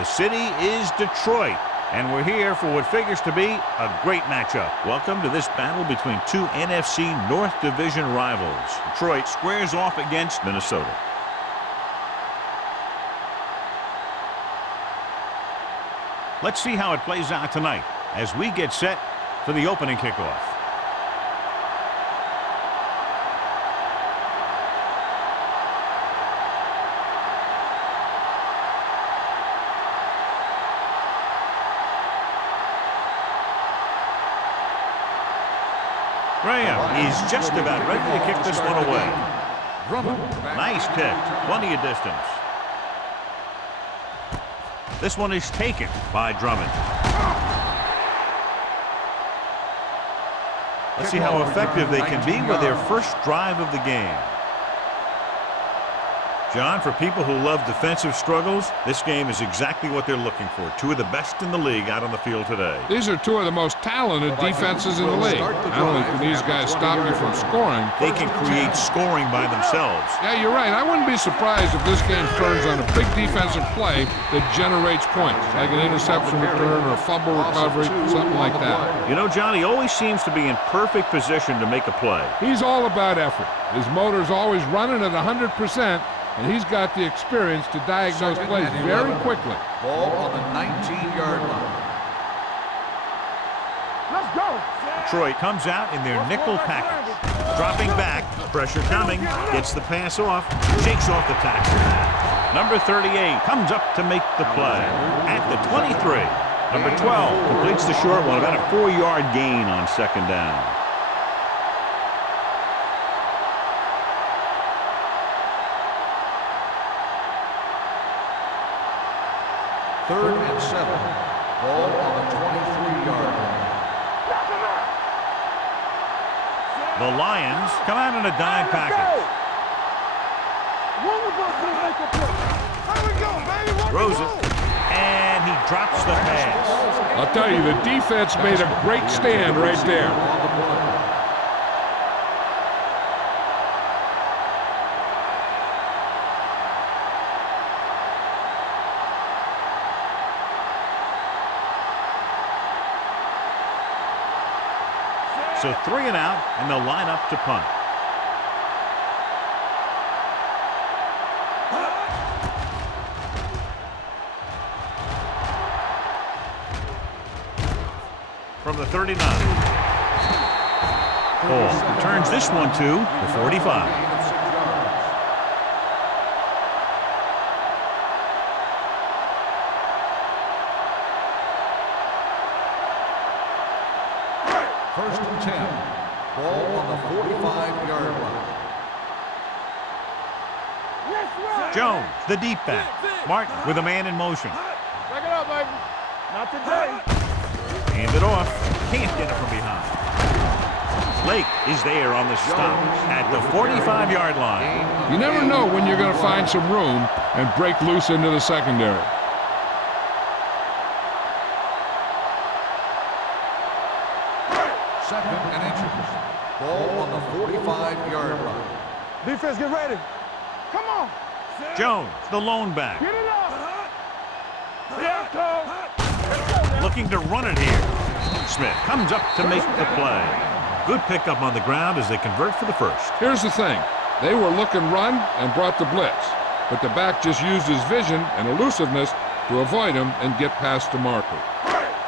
The city is Detroit, and we're here for what figures to be a great matchup. Welcome to this battle between two NFC North Division rivals. Detroit squares off against Minnesota. Let's see how it plays out tonight as we get set for the opening kickoff. Graham is just about ready to kick this one away. Nice kick, plenty of distance. This one is taken by Drummond. Let's see how effective they can be with their first drive of the game. John, for people who love defensive struggles, this game is exactly what they're looking for. Two of the best in the league out on the field today. These are two of the most talented defenses in the league. Not only can these guys stop you from scoring, they can create scoring by themselves. Yeah, you're right. I wouldn't be surprised if this game turns on a big defensive play that generates points, like an interception return or a fumble recovery, something like that. You know, John, he always seems to be in perfect position to make a play. He's all about effort. His motor's always running at 100%. And he's got the experience to diagnose plays very quickly. Ball on the 19-yard line. Let's go. Detroit comes out in their nickel package. Dropping back, pressure coming, gets the pass off, shakes off the tackle. Number 38 comes up to make the play at the 23. Number 12 completes the short one, about a 4-yard gain on second down. Third and 7. Ball on the 23-yard line. The Lions come out in a dime package. Throws it, and he drops the pass. I'll tell you, the defense made a great stand right there. So 3 and out, and they'll line up to punt. From the 39. Hall returns this one to the 45. First and 10. Ball on the 45-yard line. Jones, the deep back. Martin with a man in motion. Break it up, baby. Not today. Hand it off. Can't get it from behind. Lake is there on the stop at the 45-yard line. You never know when you're going to find some room and break loose into the secondary. Second and inches. Ball on the 45-yard line. Defense, get ready. Come on. Jones, the lone back. Get it up. Yeah, Looking to run it here. Smith comes up to make the play. Good pickup on the ground as they convert for the first. Here's the thing. They were looking run and brought the blitz. But the back just used his vision and elusiveness to avoid him and get past the marker.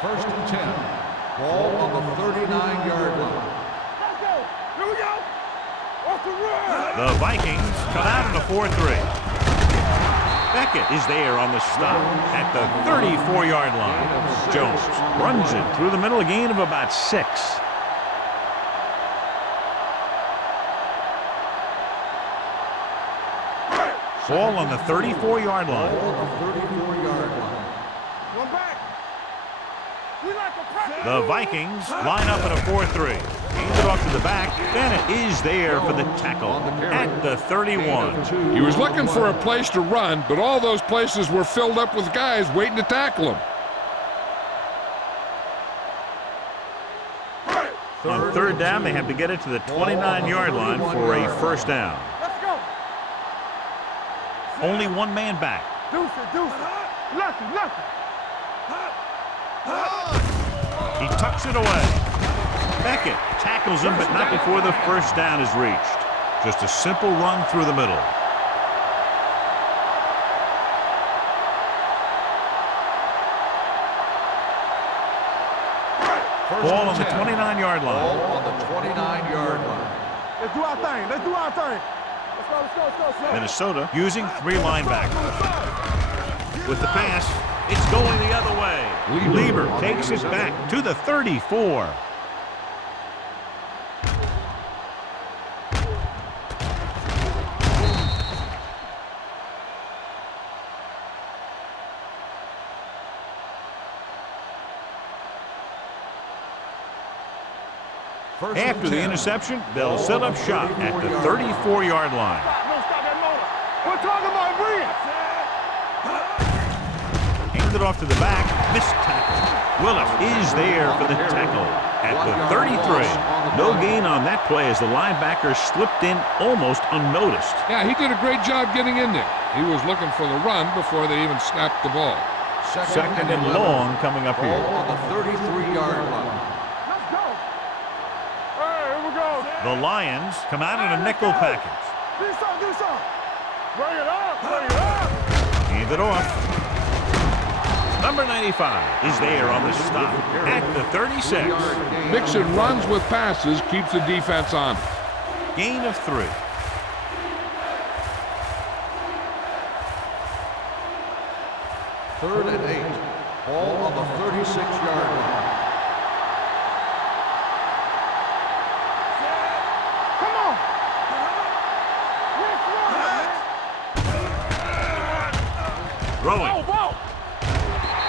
First and 10. Ball on the 39-yard line. Let's go. Here we go. Off the run. The Vikings come out in a 4-3. Beckett is there on the stop at the 34-yard line. Jones runs it through the middle, a gain of about 6. Ball on the 34-yard line. Ball on the 34-yard line. One back. We like a practice. The Vikings line up in a 4-3. Hands it off to the back. Bennett is there for the tackle at the 31. He was looking for a place to run, but all those places were filled up with guys waiting to tackle him. On third down, they have to get it to the 29-yard line for a first down. Let's go. Only one man back. Deuce it, deuce it. Lucky, lucky. He tucks it away. Beckett tackles him, but not before the first down is reached. Just a simple run through the middle. Ball on the 29-yard line. Ball on the 29-yard line. Let's do our thing. Let's do our thing. Let's go, let's go, let's go, let's go. Minnesota using 3 linebackers. With the pass, it's going the other way. Lieber takes it back to the 34. After the interception, they'll set up shop at the 34-yard line. Don't stop that motor. We're talking about Bree. Handed off to the back, missed tackle. Willis is there for the tackle at the 33. No gain on that play as the linebacker slipped in almost unnoticed. Yeah, he did a great job getting in there. He was looking for the run before they even snapped the ball. Second and long coming up here. Ball on the 33-yard line. Let's go. Hey, here we go. The Lions come out in a nickel package. Do something, do something. Bring it up, bring it up. Hand it off. Number 95 is there on the stop at the 36. Mixing runs with passes keeps the defense on. Gain of 3. Third and 8. Ball on the 36-yard line. Come on. Throwing. Ball.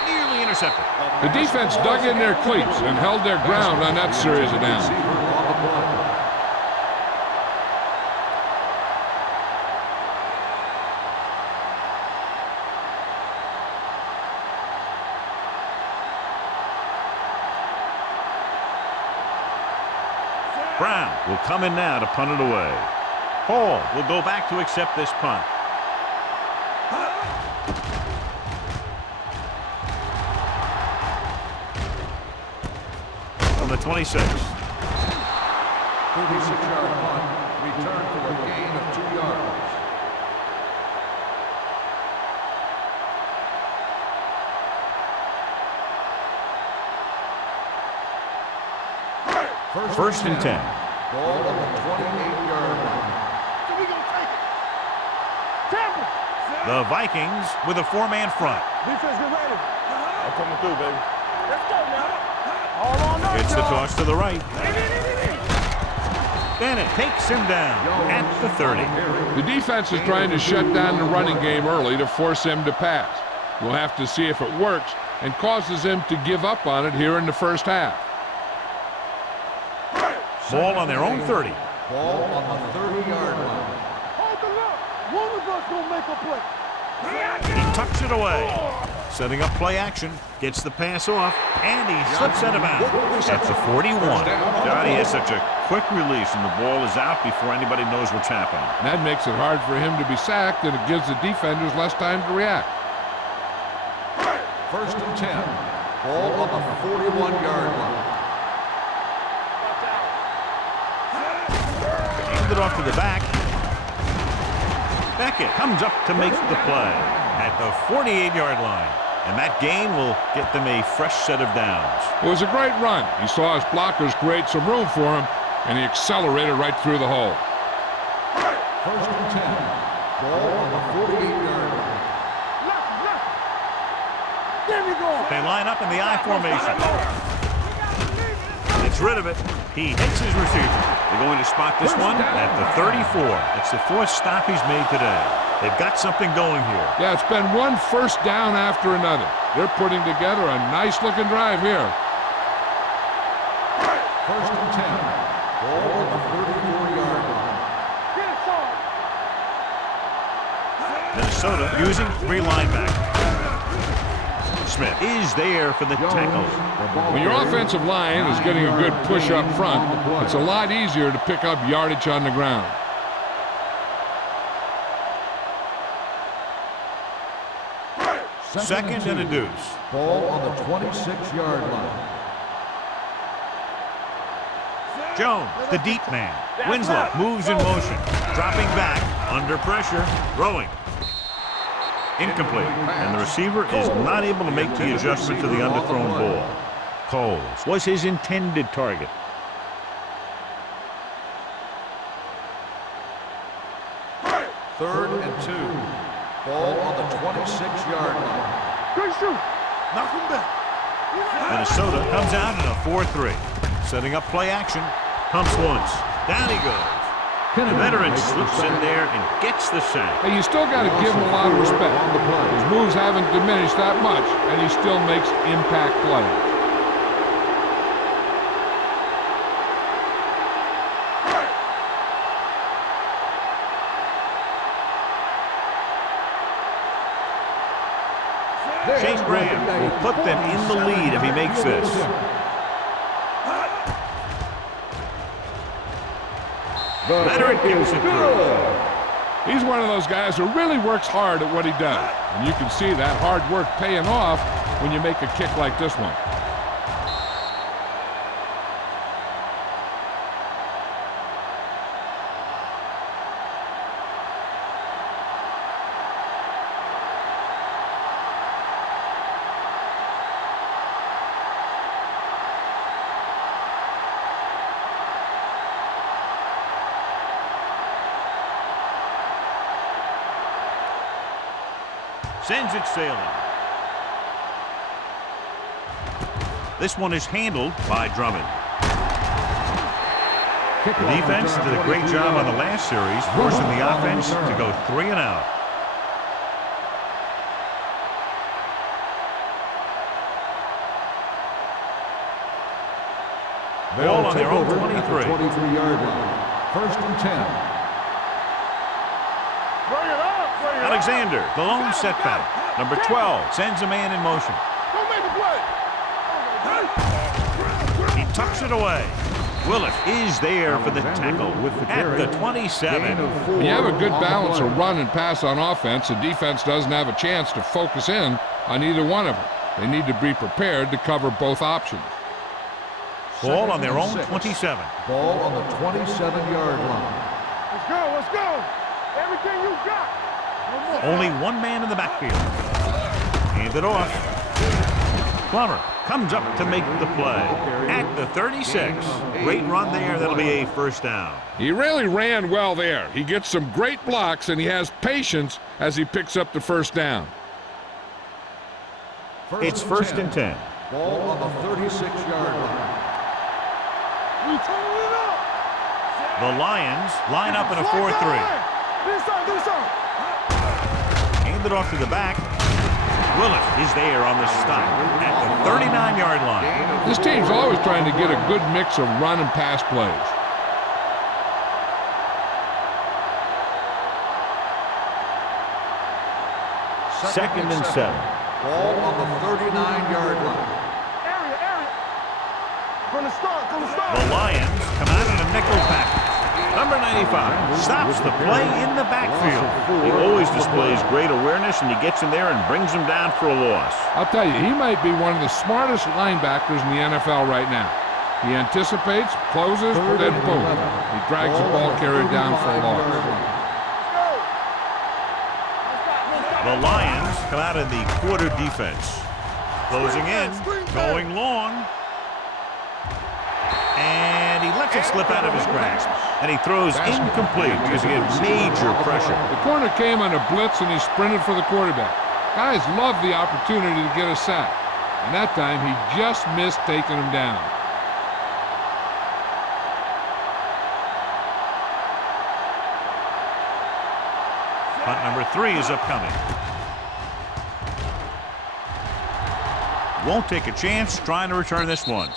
Nearly intercepted. The defense dug in their cleats and held their ground on that series of downs. Brown will come in now to punt it away. Hall will go back to accept this punt. On the 26. 36-yard punt. Return for a gain of 2 yards. First and 10. Ball on the 28-yard line. We gonna take it. Temple. The Vikings with a 4-man front. Defense, get ready. I'm coming through, baby. Let's go now. All on us, It's the y'all. toss to the right. Bennett takes him down at the 30. The defense is trying to shut down the running game early to force him to pass. We'll have to see if it works and causes him to give up on it here in the first half. Ball on their own 30. Ball on the 30-yard line. Hold the look. One of us gonna make a play. He tucks it away. Setting up play action. Gets the pass off. And he slips out of bounds. That's a 41. Johnny has such a quick release and the ball is out before anybody knows what's happening. That makes it hard for him to be sacked, and it gives the defenders less time to react. First and 10. Ball on the 41-yard line. Handed off to the back. Beckett comes up to make the play at the 48-yard line. And that gain will get them a fresh set of downs. It was a great run. He saw his blockers create some room for him, and he accelerated right through the hole. First and 10. Ball on the 48-yard line. There we go. They line up in the I formation. Gets rid of it. He hits his receiver. They're going to spot this one at the 34. It's the 4th stop he's made today. They've got something going here. Yeah, it's been one first down after another. They're putting together a nice-looking drive here. First and 10. Ball on the 34-yard line. Get it, son. Minnesota using 3 linebackers. Smith is there for the tackle. When your offensive line is getting a good push up front, it's a lot easier to pick up yardage on the ground. Second and a deuce. Ball on the 26-yard line. Jones, the deep man. Winslow moves in motion. Dropping back, under pressure, throwing. Incomplete. And the receiver is not able to make the adjustment to the underthrown ball. Coles was his intended target. Third and 2. Ball on the 26-yard line. Knock him back. Minnesota comes out in a 4-3. Setting up play action. Pumps once. Down he goes. The veteran slips in there and gets the sack. Hey, you still got to give him a lot of respect. His moves haven't diminished that much, and he still makes impact plays. Shane Graham will put them in the lead if he makes this. Veteran gives it through. He's one of those guys who really works hard at what he does. And you can see that hard work paying off when you make a kick like this one. Sends it sailing. This one is handled by Drummond. The defense did a great job on the last series, forcing the offense to go 3 and out. Ball on their own 23. 23-yard line. First and 10. Alexander, the lone setback. Number 12 sends a man in motion. Don't make a play. He tucks it away. Willis is there for the tackle at the 27. When you have a good balance of run and pass on offense, the defense doesn't have a chance to focus in on either one of them. They need to be prepared to cover both options. Ball on their own 27. Ball on the 27-yard line. Let's go, let's go. Everything you got. Only one man in the backfield. Hand it off. Plummer comes up to make the play at the 36. Great run there. That'll be a first down. He really ran well there. He gets some great blocks, and he has patience as he picks up the first down. It's first and 10. Ball on the 36-yard line. We turn it up. The Lions line up in a 4-3. Do something. Hand it off to the back. Willis is there on the stop at the 39-yard line. This team's always trying to get a good mix of run and pass plays. Second and 7. Ball on the 39-yard line. Area. From the start. The Lions come out in a nickel package. Number 95 stops the play in the backfield. He always displays great awareness, and he gets in there and brings him down for a loss. I'll tell you, he might be one of the smartest linebackers in the NFL right now. He anticipates, closes, then boom. He drags the ball carrier down for a loss. The Lions come out in the quarter defense. Closing in, going long. And he lets it slip out of his grasp. And he throws incomplete because he had major pressure. The corner came on a blitz, and he sprinted for the quarterback. Guys love the opportunity to get a sack. And that time, he just missed taking him down. Punt number 3 is upcoming. Won't take a chance trying to return this one.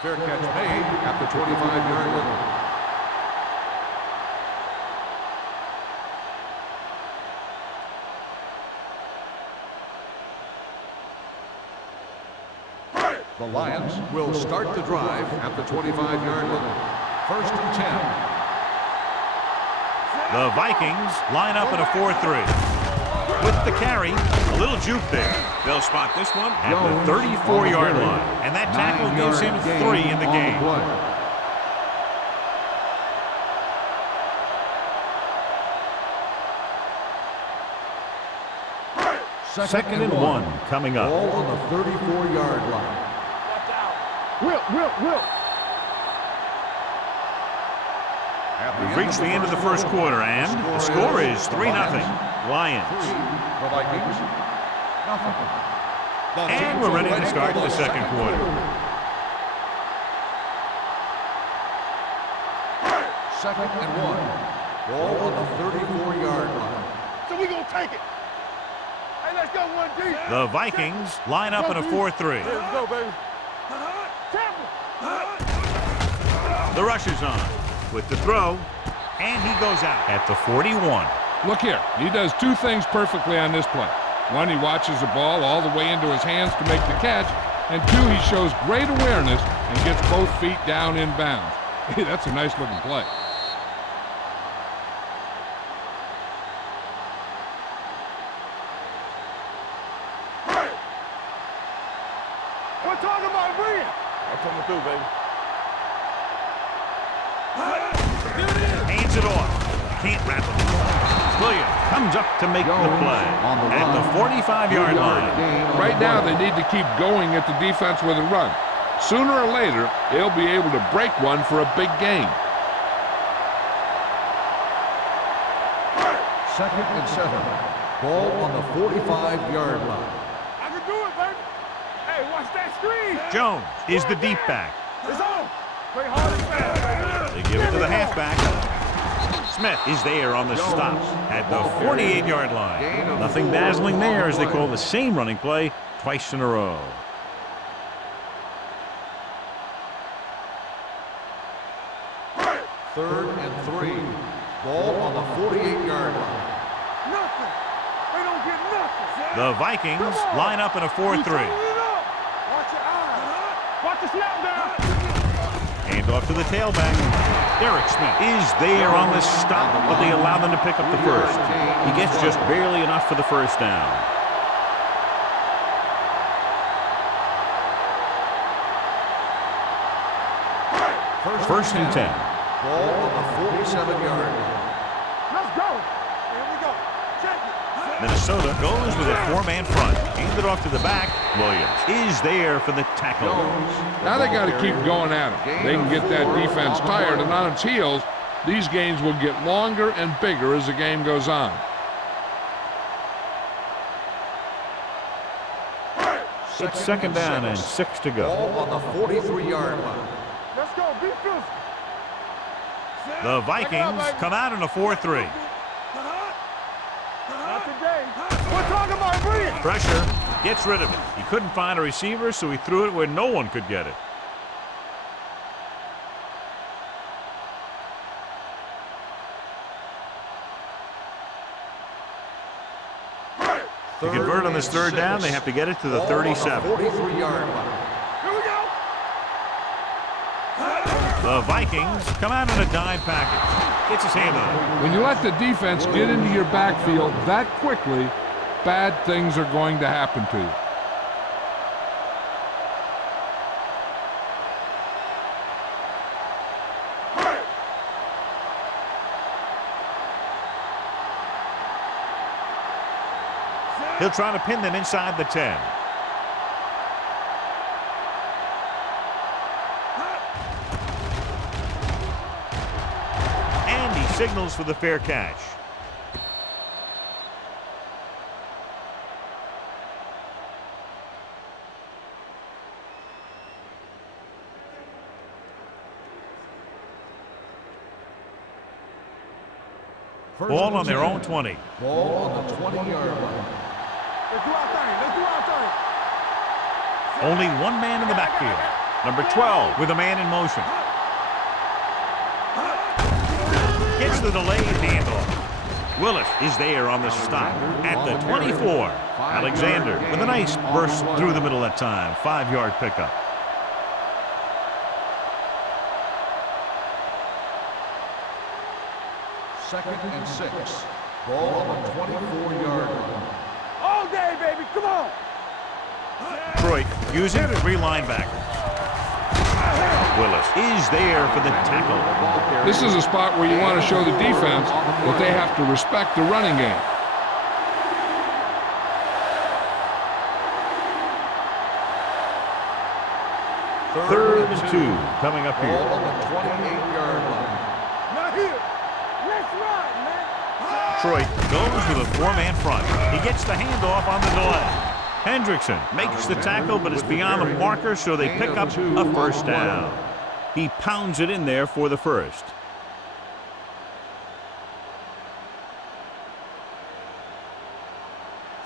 Fair catch made at the 25-yard line. The Lions will start the drive at the 25-yard line. First and 10. The Vikings line up in a 4-3. with the carry. A little juke there. They'll spot this one at the 34-yard line. And that tackle gives him 3 in the game. Second and 1 coming up. Ball on the 34-yard line. Will. We've reached the end of the first quarter, and the score is 3-0. Lions. The Vikings, nothing. And we're ready to start the second quarter. Second and 1. Ball on the 34-yard line. So we gonna take it. Hey, let's go 1D. The Vikings line up in a 4-3. Let's go, baby. The rush is on with the throw, and he goes out at the 41. Look here. He does 2 things perfectly on this play. 1, he watches the ball all the way into his hands to make the catch. And 2, he shows great awareness and gets both feet down in bounds. Hey, that's a nice-looking play. We're talking about Rhea. I'm coming through, baby. Hands it off. Can't wrap it. Williams comes up to make the play at the 45-yard line. Right now, they need to keep going at the defense with a run. Sooner or later, they'll be able to break one for a big gain. Second and 7. Ball on the 45-yard line. I can do it, baby. Hey, watch that screen. Jones is the deep back. It's on. Play hard and fast. They give it to the halfback. Smith is there on the stop at the 48-yard line. Nothing dazzling there as they call the same running play twice in a row. Third and 3. Ball on the 48-yard line. Nothing. They don't get nothing. The Vikings line up in a 4-3. Watch your eyes. Watch the snap down. Hand off to the tailback. Derek Smith is there on the stop, but they allow them to pick up the first. He gets just barely enough for the first down. First and 10. Ball on the 47-yard line. Let's go. Here we go. Check it. Minnesota goes with a 4-man front. Handed off to the back. Williams is there for the tackle. Now they got to keep going at it. They can get that defense tired, and on its heels, these games will get longer and bigger as the game goes on. It's second down and 6 to go. Ball on the 43-yard line. Let's go. Be physical. The Vikings come out in a 4-3. Not today. We're talking about Rhea. Pressure. Gets rid of it. He couldn't find a receiver, so he threw it where no one could get it. To convert on this third down, they have to get it to the 37. 43-yard line. Here we go. The Vikings come out in a dime package. Gets his hand on it. When you let the defense get into your backfield that quickly, bad things are going to happen to you. He'll try to pin them inside the 10. And he signals for the fair catch. Ball on their own 20. Ball on the 20-yard line. Let's do our thing. Let's do our thing. Only one man in the backfield. Number 12 with a man in motion. Gets the delayed handoff. Willis is there on the stop at the 24. Alexander with a nice burst through the middle that time. 5-yard pickup. Second and 6. Ball on the 24-yard line. All day, baby. Come on. Detroit using 3 linebackers. Willis is there for the tackle. This is a spot where you want to show the defense that they have to respect the running game. Third and 2 coming up here. Ball on the 28-yard line. Not here. Let's run, man. Detroit goes with a 4-man front. He gets the handoff on the delay. Hendrickson makes the tackle, but it's beyond the marker, so they pick up a first down. He pounds it in there for the first.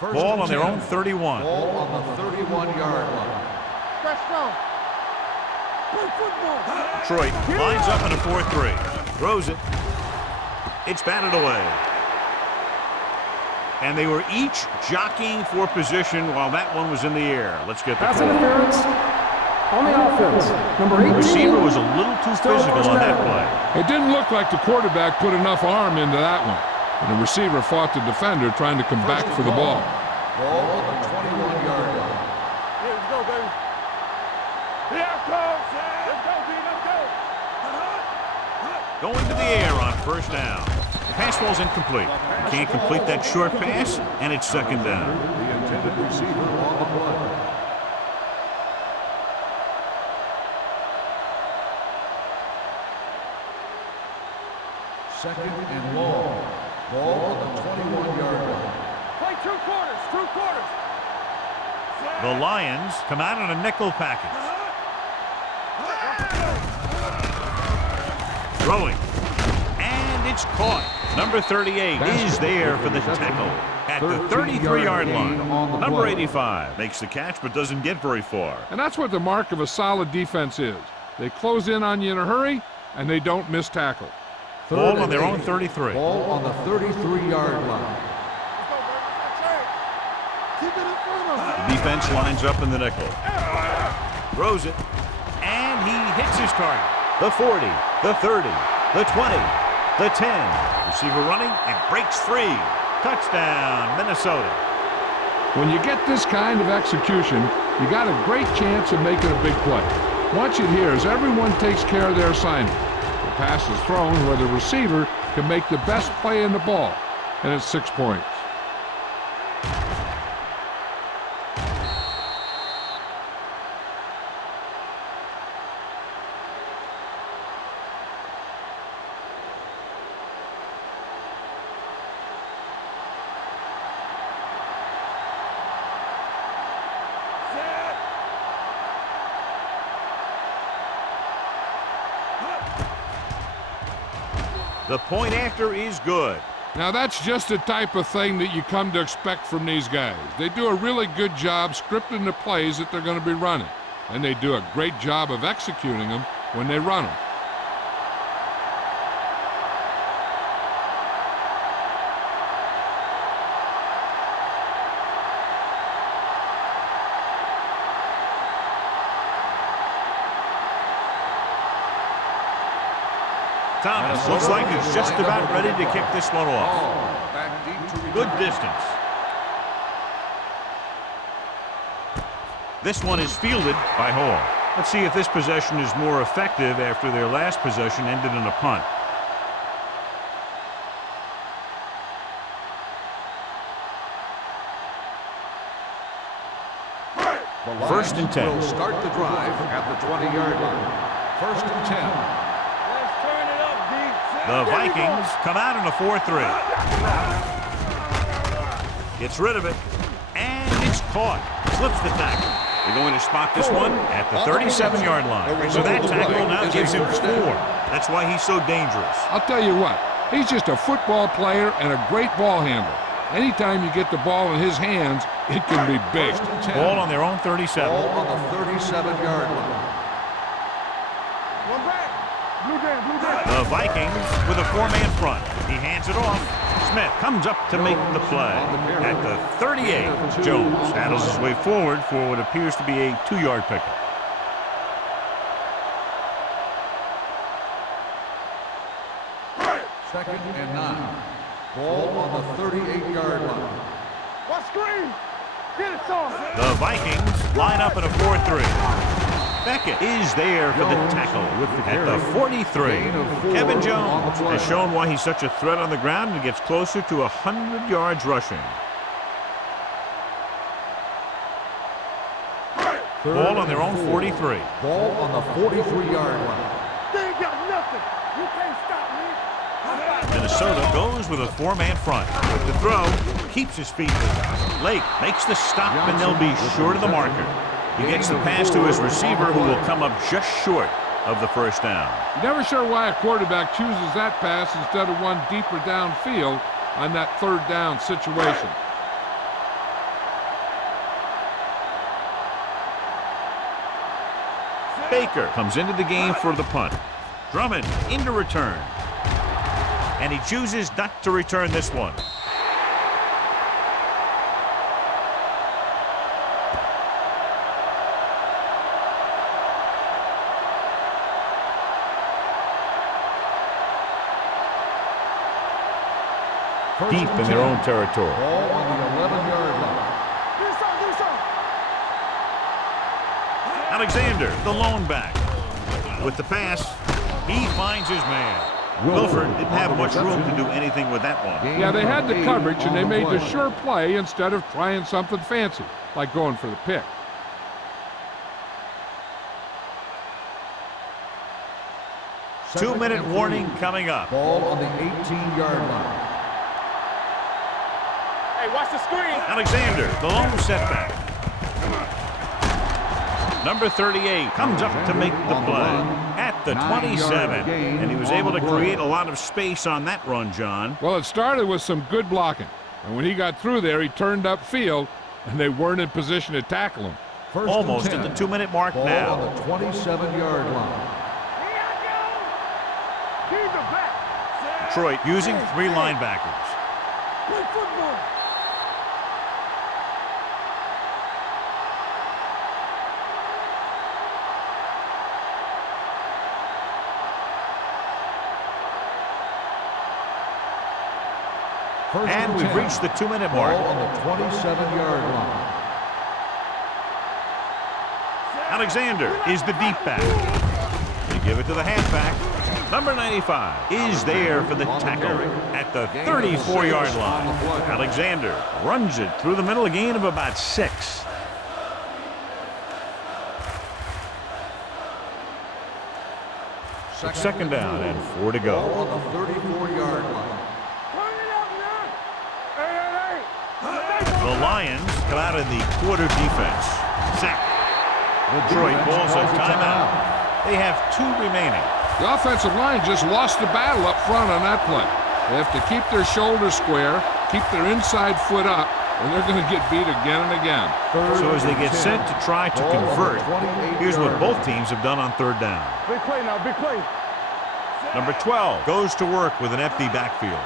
Ball on their own 31. Ball on the 31-yard line. Let's go. Play football. Detroit lines up in a 4-3. Throws it. It's batted away. And they were each jockeying for position while that one was in the air. Let's get the Pass call. interference on the offense. Number 18. Receiver was a little too physical on that play. It didn't look like the quarterback put enough arm into that one. And the receiver fought the defender trying to come back for the ball. Ball on the 21-yard line. Here we go, baby. Here it comes. Let's go, B. Let's go. Going to the air on first down. The pass ball's incomplete. He can't complete that short pass, and it's second down. The intended receiver on the play. Second and long. Ball on the 21-yard line. Play 2 quarters. 2 quarters. The Lions come out in a nickel package. Throwing. And it's caught. Number 38 is there for the tackle at the 33-yard line. Number 85 makes the catch but doesn't get very far. And that's what the mark of a solid defense is. They close in on you in a hurry, and they don't miss tackle. Ball on their own 33. Ball on the 33-yard line. The defense lines up in the nickel. Throws it. And he hits his target. The 40, the 30, the 20, the 10. Receiver running and breaks free. Touchdown, Minnesota. When you get this kind of execution, you got a great chance of making a big play. Watch it here as everyone takes care of their assignment. The pass is thrown where the receiver can make the best play in the ball, and it's 6 points. The point after is good. Now that's just the type of thing that you come to expect from these guys. They do a really good job scripting the plays that they're going to be running, and they do a great job of executing them when they run them. Thomas looks like he's just about ready to kick this one off. Back deep to Good distance. This one is fielded by Hall. Let's see if this possession is more effective after their last possession ended in a punt. First and 10. will start the drive at the 20-yard line. First and 10. Let's turn it up, D. The Vikings come out in a 4-3. Gets rid of it, and it's caught. Slips the tackle. They're going to spot this one at the 37-yard line. So that tackle now gives him 4. That's why he's so dangerous. I'll tell you what, he's just a football player and a great ball handler. Anytime you get the ball in his hands, it can be big. Ball on their own 37. Ball on the 37-yard line. One back. Blue jam, blue jam. The Vikings with a 4-man front. He hands it off. Smith comes up to make the play. At the 38, Jones handles his way forward for what appears to be a 2-yard pickup. Second and 9. Ball on the 38-yard line. What screen? Get it, son. The Vikings line up in a 4-3. Beckett is there for the tackle at the 43. Kevin Jones has shown why he's such a threat on the ground and gets closer to 100 yards rushing. Ball on their own 43. Ball on the 43-yard line. They ain't got nothing. You can't stop me. Minnesota goes with a 4-man front. With the throw, keeps his feet moving. Lake makes the stop, and they'll be short of the marker. He gets the pass to his receiver, who will come up just short of the first down. Never sure why a quarterback chooses that pass instead of one deeper downfield on that third down situation. Baker comes into the game for the punt. Drummond into return. And he chooses not to return this one. Deep in their own territory. Ball on the 11-yard line. Alexander, the lone back. With the pass, he finds his man. Wilford didn't have much room to do anything with that one. Yeah, they had the coverage, and they made the sure play instead of trying something fancy, like going for the pick. Two-minute warning coming up. Ball on the 18-yard line. Hey, watch the screen. Alexander, the lone setback. Number 38 comes up to make the play at the 27. And he was able to create a lot of space on that run, John. Well, it started with some good blocking. And when he got through there, he turned upfield, and they weren't in position to tackle him. Almost at the 2-minute mark now. Ball on the 27-yard line. Detroit using 3 linebackers. Play football. And we've reached the 2-minute mark. Ball on the 27-yard line. Alexander is the deep back. They give it to the halfback. Number 95 is there for the tackle at the 34-yard line. Alexander runs it through the middle, a gain of about 6. Second down and 4 to go. Ball on the 34-yard line. The Lions come out in the quarter defense. Sack. Detroit calls a timeout. They have 2 remaining. The offensive line just lost the battle up front on that play. They have to keep their shoulders square, keep their inside foot up, and they're going to get beat again and again. So as they get set to try to convert, here's what both teams have done on third down. Big play now, big play. Number 12 goes to work with an empty backfield.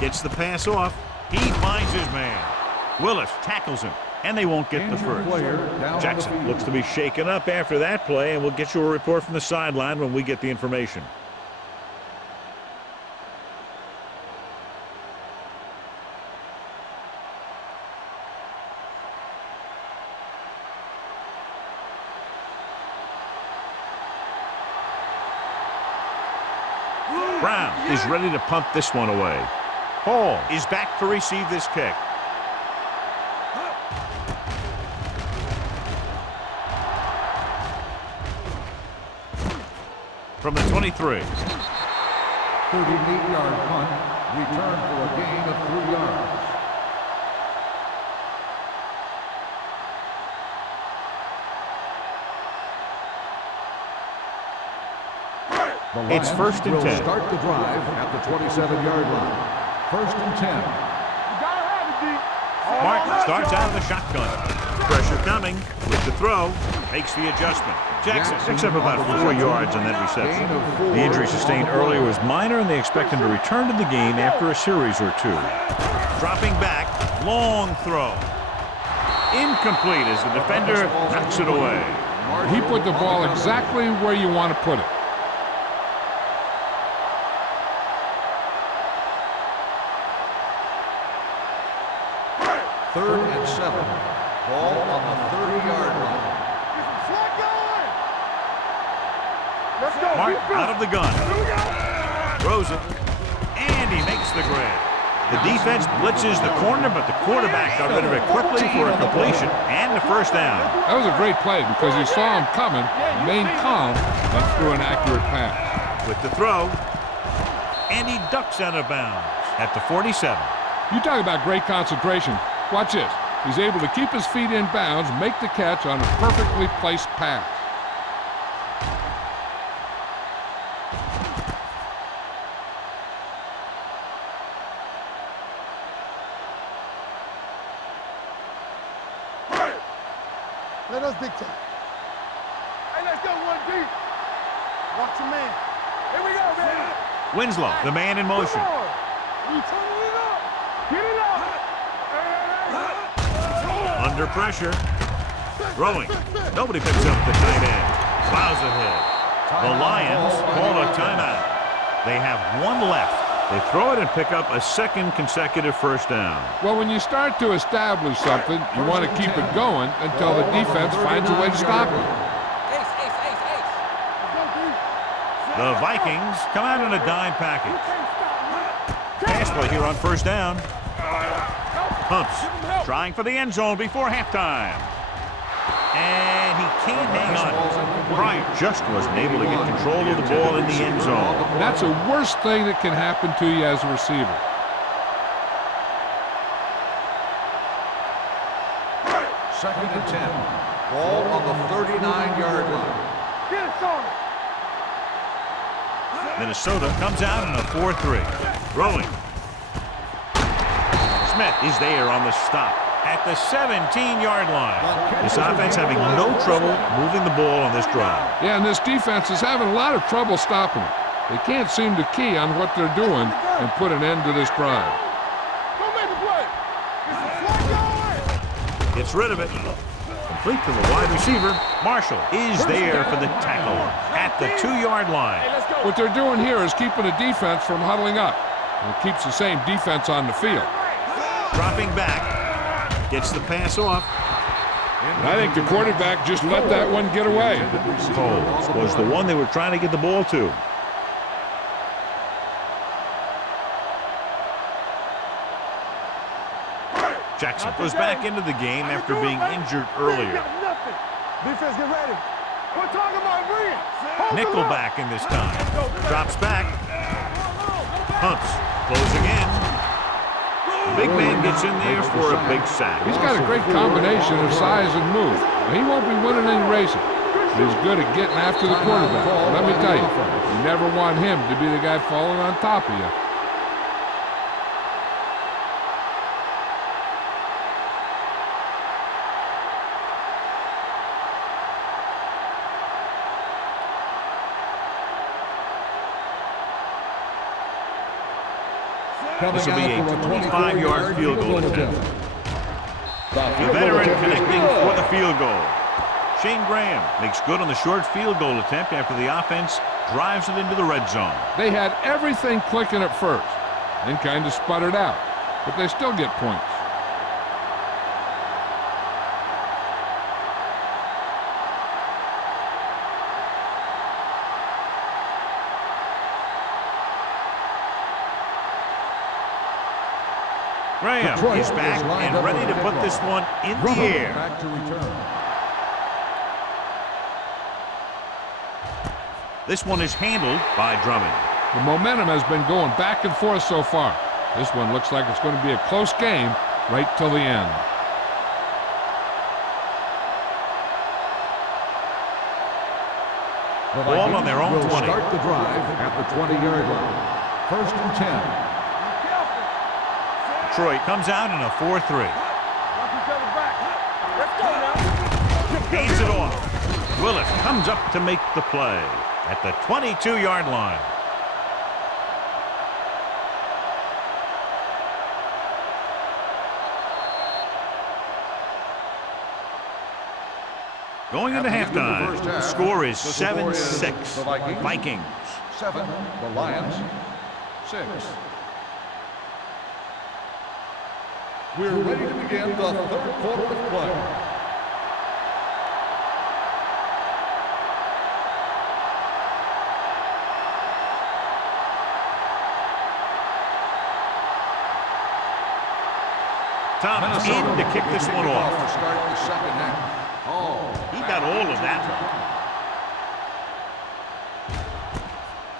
Gets the pass off. He finds his man. Willis tackles him, and they won't get the first. Jackson looks to be shaken up after that play, and we'll get you a report from the sideline when we get the information. Brown is ready to punt this one away. Hall is back to receive this kick. From the 23. 38-yard punt, return for a gain of 3 yards. It's first and 10. Start the drive at the 27-yard line. First and 10. Martin starts out of the shotgun. Pressure coming with the throw. Makes the adjustment. Jackson picks up about 4 yards on that reception. The injury sustained earlier was minor, and they expect him to return to the game after a series or 2. Dropping back, long throw. Incomplete as the defender knocks it away. He put the ball exactly where you want to put it. 3rd and 7. Ball on the 30-yard line. Martin out of the gun. Throws it. And he makes the grab. The defense blitzes the corner, but the quarterback got rid of it quickly for a completion and the first down. That was a great play because he saw him coming, remained calm, and threw an accurate pass. With the throw. And he ducks out of bounds at the 47. You talk about great concentration. Watch this. He's able to keep his feet in bounds, make the catch on a perfectly placed pass. Let us dictate. Hey, let's go one deep. Watch your man. Here we go, man. Winslow, the man in motion. You turning it up. Get it up. Under pressure. Throwing. Nobody picks up the tight end. Plows ahead. The Lions call a timeout. They have one left. They throw it and pick up a second consecutive first down. Well, when you start to establish something, you want to keep it going until the defense finds a way to stop it. The Vikings come out in a dime package. Pass play here on first down. Pumps, trying for the end zone before halftime. And he can't hang on. Bryant just wasn't able to get control of the ball in the end zone. That's the worst thing that can happen to you as a receiver. Second and 10. Ball on the 39-yard line. Get it, son. Minnesota comes out in a 4-3. Throwing. Smith is there on the stop at the 17-yard line. This offense having no trouble moving the ball on this drive. Yeah, and this defense is having a lot of trouble stopping it. They can't seem to key on what they're doing and put an end to this drive. Go make a play. Gets rid of it. Complete to the wide receiver. Marshall is there for the tackle at the 2-yard line. What they're doing here is keeping the defense from huddling up. And it keeps the same defense on the field. Dropping back. Gets the pass off. And I think the quarterback just let that one get away. Coles was the one they were trying to get the ball to. Jackson goes back into the game after being injured earlier. Defense, get ready. We're talking about bringing. Nickelback in this time. Drops back. Pumps. Closing in. The big man gets in there for a big sack. He's got a great combination of size and move. He won't be winning any races. But he's good at getting after the quarterback. Let me tell you, you never want him to be the guy falling on top of you. This will be a 25-yard field goal attempt. The veteran connecting for the field goal. Shane Graham makes good on the short field goal attempt after the offense drives it into the red zone. They had everything clicking at first, then kind of sputtered out, but they still get points. Graham is back and ready to put this one in the air. Back to return. This one is handled by Drummond. The momentum has been going back and forth so far. This one looks like it's going to be a close game right till the end. Ball on their own 20. Start the drive at the 20-yard line. First and 10. Detroit comes out in a 4-3. Hands it off. Willis comes up to make the play at the 22-yard line. Going into halftime, the score is 7-6. Vikings. 7, the Lions. 6. We're ready to begin the third quarter of play. Thomas in to kick this one off. To start the second half. Oh, He got all of that.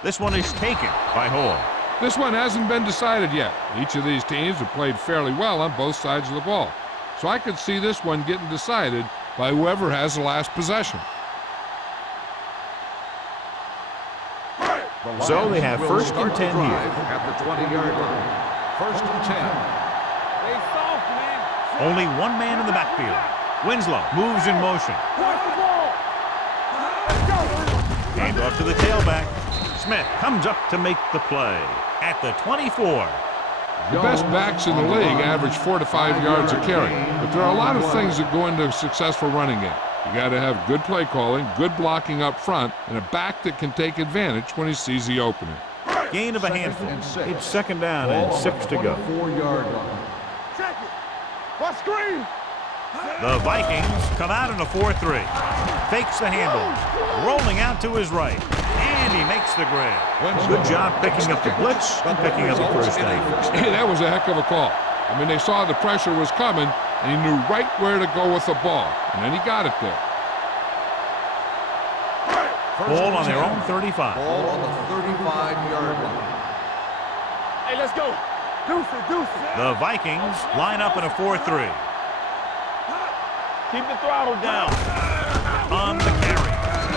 This one is taken by Hall. This one hasn't been decided yet. Each of these teams have played fairly well on both sides of the ball. So I could see this one getting decided by whoever has the last possession. So they have first and 10 here. At the 20-yard line. First and 10. Only one man in the backfield. Winslow moves in motion. Hand off to the tailback. Smith comes up to make the play at the 24. The best backs in the league average 4 to 5 yards a carry. But there are a lot of things that go into a successful running game. You got to have good play calling, good blocking up front, and a back that can take advantage when he sees the opening. Gain of a handful. It's second down and 6 to go. 4-yard line. Check it. What screen? The Vikings come out in a 4-3. Fakes the handoff. Rolling out to his right. And he makes the grab. Good job picking up the blitz and picking up the first down. Hey, that was a heck of a call. I mean, they saw the pressure was coming, and he knew right where to go with the ball. And then he got it there. Ball on their own 35. Ball on the 35-yard line. Hey, let's go. Deuce it. The Vikings line up in a 4-3. Keep the throttle down. On the carry.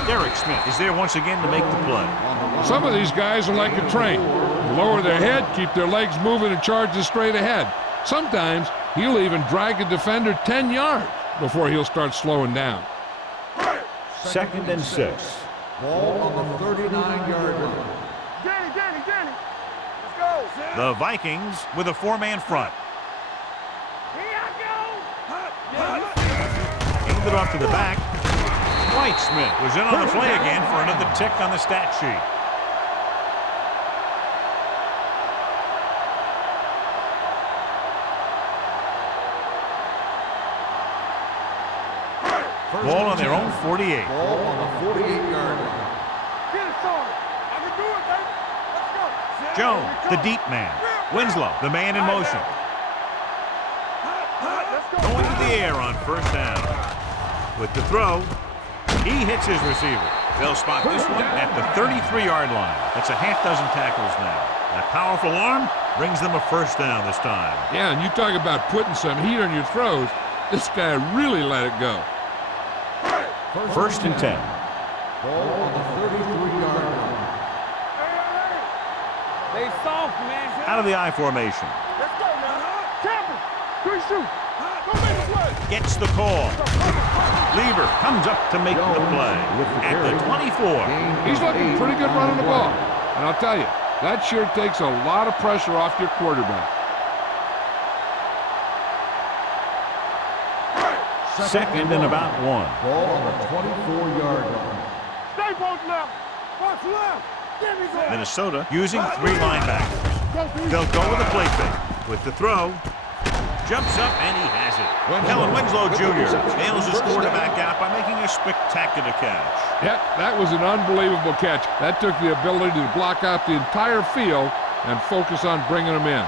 Derek Smith is there once again to make the play. Some of these guys are like a train. They lower their head, keep their legs moving, and charge straight ahead. Sometimes he'll even drag a defender 10 yards before he'll start slowing down. Second and 6. Ball on the 39-yard line. Danny. Let's go. The Vikings with a 4-man front. Here I go. Handed off to the back. White Smith was in on the play again for another tick on the stat sheet. Ball on their own 48. Ball on the 48-yard line. Get it started. I can do it, baby. Let's go. Jones, the deep man. Winslow, the man in motion. Let's go. Going to the air on first down. With the throw, he hits his receiver. They'll spot this one at the 33-yard line. That's a half dozen tackles now. That powerful arm brings them a first down this time. Yeah, and you talk about putting some heat on your throws. This guy really let it go. First and 10. Ball on the 33-yard line. They soft, man. Out of the I formation. Let's go now. Campbell, good shoot. Go make a play. Gets the call. Lever comes up to make the play at the 24. He's looking pretty good running the ball. And I'll tell you, that sure takes a lot of pressure off your quarterback. Second and about 1. Ball on the 24-yard line. Stay both left. Watch left. Give me that. Minnesota using 3 linebackers. They'll go with a play fake. With the throw, jumps up and he has it. Kellen Winslow Jr. nails his quarterback out by making a spectacular catch. Yeah, that was an unbelievable catch. That took the ability to block out the entire field and focus on bringing them in.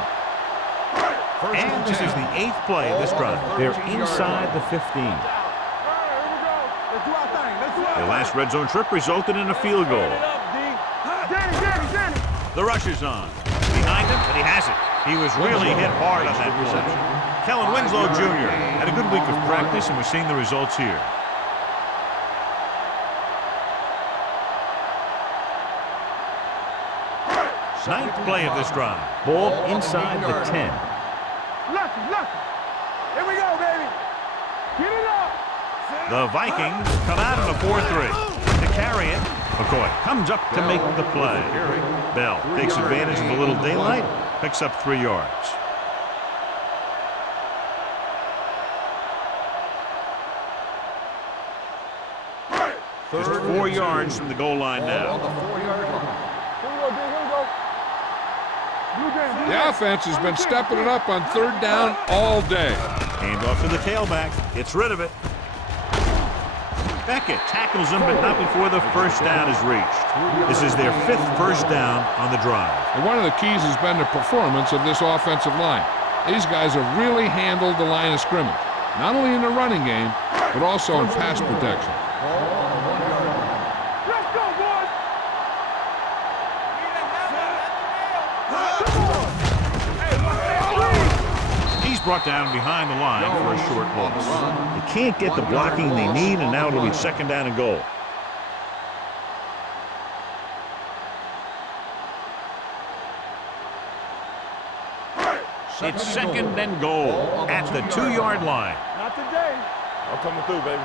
And this is the 8th play of this drive. They're inside the 15. All right, here we go. Let's do our thing. Let's do our Their last red zone trip resulted in a field goal. Danny. The rush is on. Behind him, but he has it. He was really hit hard on that reception. Kellen Winslow Jr. had a good week of practice, and we're seeing the results here. Ninth play of this drive. Ball inside the 10. Lucky. Here we go, baby. Get it up. The Vikings come out in a 4-3. To carry it, McCoy comes up to make the play. Bell takes advantage of a little daylight, picks up 3 yards. Just 4 yards from the goal line now. On the 4-yard line. Here we go. The offense has been stepping it up on third down all day. Hand off to the tailback. Gets rid of it. Beckett tackles him, but not before the first down is reached. This is their 5th first down on the drive. And one of the keys has been the performance of this offensive line. These guys have really handled the line of scrimmage, not only in the running game, but also in pass protection. Let's go, boys! He's brought down behind the line for a short loss. They can't get the blocking they need, and now it'll be 2nd down and goal. It's 2nd and goal at the 2-yard line. Not today. I'm coming through, baby.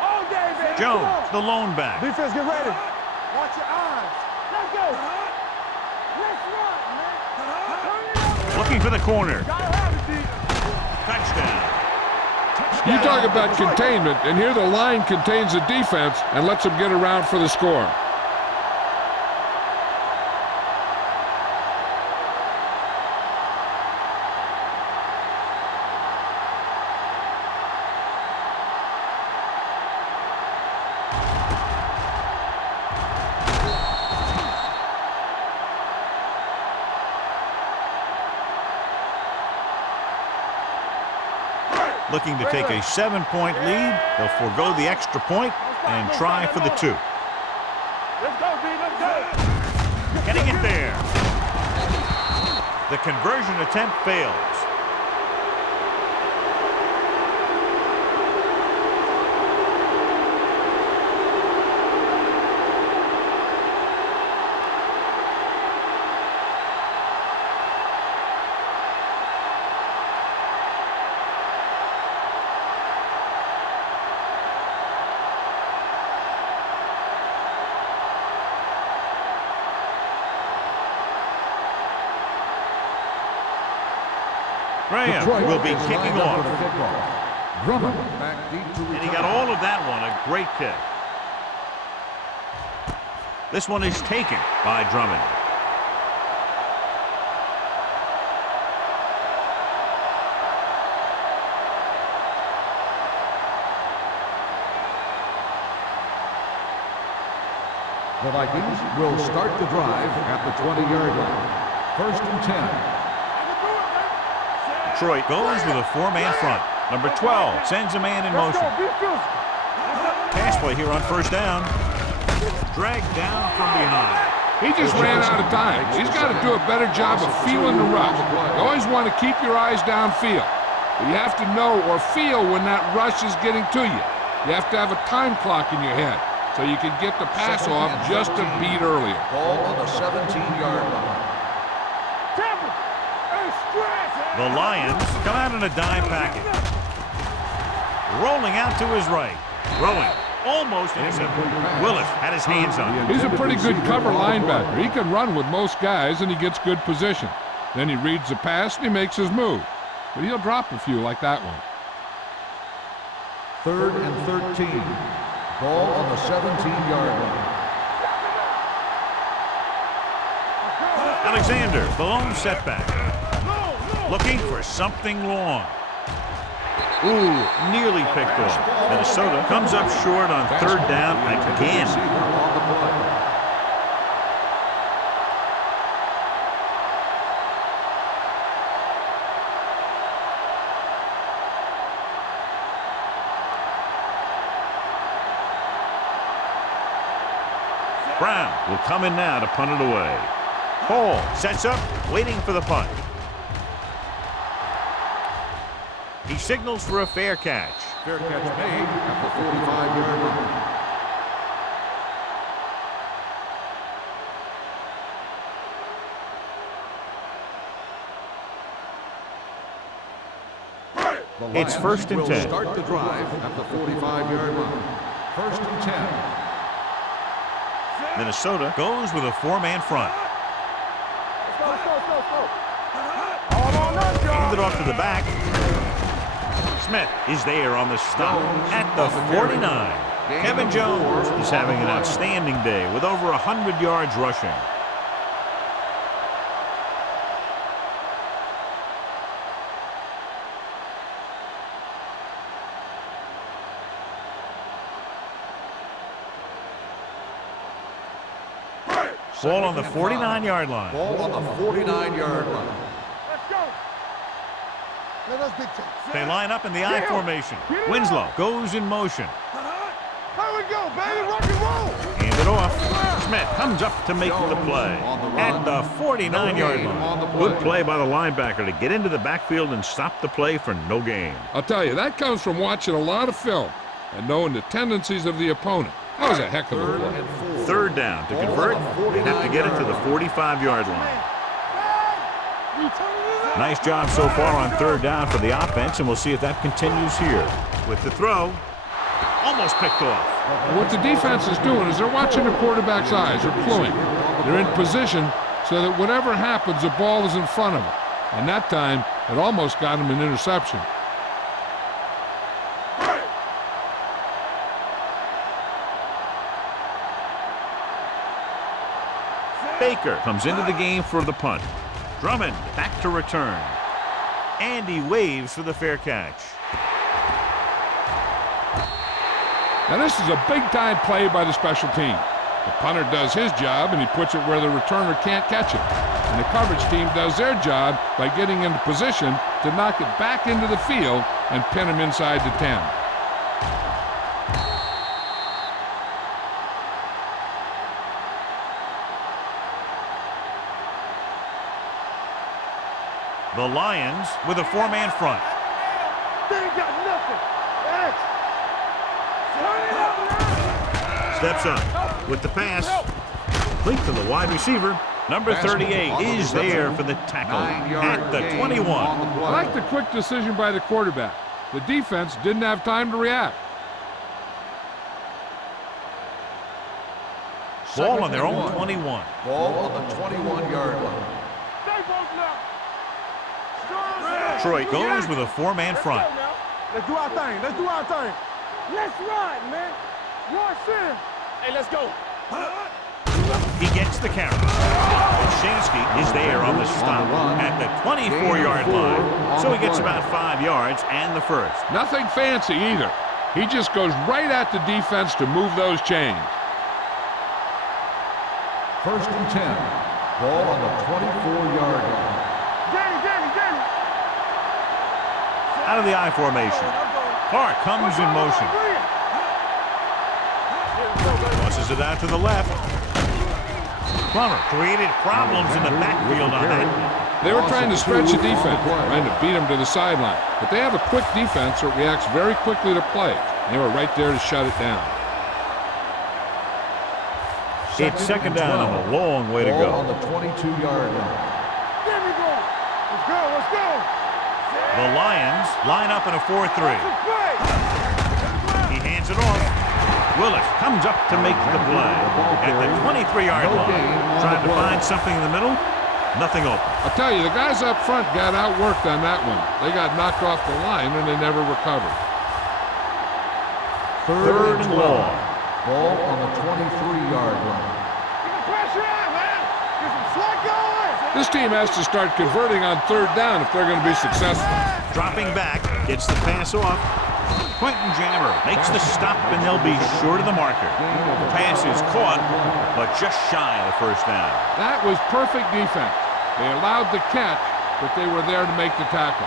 All day, baby. Jones, the lone back. Defense, get ready. Watch your eyes. Let's go. Let's run, man. Turn it up. Looking for the corner. Gotta have it, D. Touchdown. You talk about containment, and here the line contains the defense and lets them get around for the score. Looking to take a 7-point lead. They'll forego the extra point and try for the 2. Let's go, D. Let's go. Getting it there. The conversion attempt fails. Graham will be kicking off. And he got all of that one, a great kick. This one is taken by Drummond. The Vikings will start the drive at the 20-yard line. 1st and 10. Detroit goes with a 4-man front. Number 12 sends a man in motion. Pass play here on 1st down. Dragged down from behind. He just ran out of time. He's got to do a better job of feeling the rush. You always want to keep your eyes downfield. But you have to know or feel when that rush is getting to you. You have to have a time clock in your head so you can get the pass off just a beat earlier. Ball on the 17-yard line. The Lions come out in a dime package. Rolling out to his right. Throwing. Almost intercepted. Willis had his hands on him. He's a pretty good cover linebacker. He can run with most guys, and he gets good position. Then he reads the pass, and he makes his move. But he'll drop a few like that one. 3rd and 13. Ball on the 17-yard line. Alexander, the lone setback. Looking for something long. Ooh, nearly picked off. Minnesota comes up short on 3rd down again. Brown will come in now to punt it away. Hall sets up, waiting for the punt. He signals for a fair catch. Fair catch made at the 45-yard line. It's 1st and 10. Start the drive at the 45-yard line. 1st and 10. Minnesota goes with a 4-man front. Handed off to the back. Smith is there on the stop at the 49. Kevin Jones is having an outstanding day with over 100 yards rushing. Ball on the 49-yard line. Ball on the 49-yard line. Let's go. Let us dictate. They line up in the I formation. Winslow goes in motion. Here we go, baby. Rock and roll. Hand it off. Smith comes up to make the play at the 49-yard line. Good play by the linebacker to get into the backfield and stop the play for no gain. I'll tell you, that comes from watching a lot of film and knowing the tendencies of the opponent. That was a heck of a play. Third down. To convert, they have to get it to the 45-yard line. Nice job so far on third down for the offense, and we'll see if that continues here. With the throw, almost picked off. What the defense is doing is they're watching the quarterback's eyes. They're cluing. They're in position so that whatever happens, the ball is in front of them. And that time, it almost got him an interception. Baker comes into the game for the punt. Drummond back to return. And he waves for the fair catch. Now this is a big-time play by the special team. The punter does his job, and he puts it where the returner can't catch it. And the coverage team does their job by getting into position to knock it back into the field and pin him inside the 10. The Lions with a four-man front. They ain't got nothing. Steps up with the pass. Complete to the wide receiver. Number 38 is there for the tackle at the 21. I like the quick decision by the quarterback. The defense didn't have time to react. Ball on their own 21. Ball on the 21-yard line. Detroit goes with a four-man front. Let's do our thing. Let's do our thing. Let's ride, man. Rush in. Hey, let's go. He gets the carry. Shansky is there on the stop at the 24-yard line. So he gets about 5 yards and the first. Nothing fancy either. He just goes right at the defense to move those chains. First and 10. Ball on the 24-yard line. Out of the I formation. Clark comes in motion. Tosses it out to the left. Plummer created problems in the backfield on that. They were trying to stretch the defense, trying to beat them to the sideline. But they have a quick defense that reacts very quickly to play. They were right there to shut it down. It's second down and a long way to go. On the 22-yard line. There we go. Let's go. Let's go. The Lions line up in a 4-3. He hands it off. Willis comes up to make the play at the 23-yard line. Trying to find something in the middle. Nothing open. I'll tell you, the guys up front got outworked on that one. They got knocked off the line and they never recovered. Third and long. Ball on the 23-yard line. Get the pressure out, man. Get some slack going. This team has to start converting on third down if they're going to be successful. Dropping back, gets the pass off. Quentin Jammer makes the stop, and they'll be short of the marker. The pass is caught, but just shy of the first down. That was perfect defense. They allowed the catch, but they were there to make the tackle.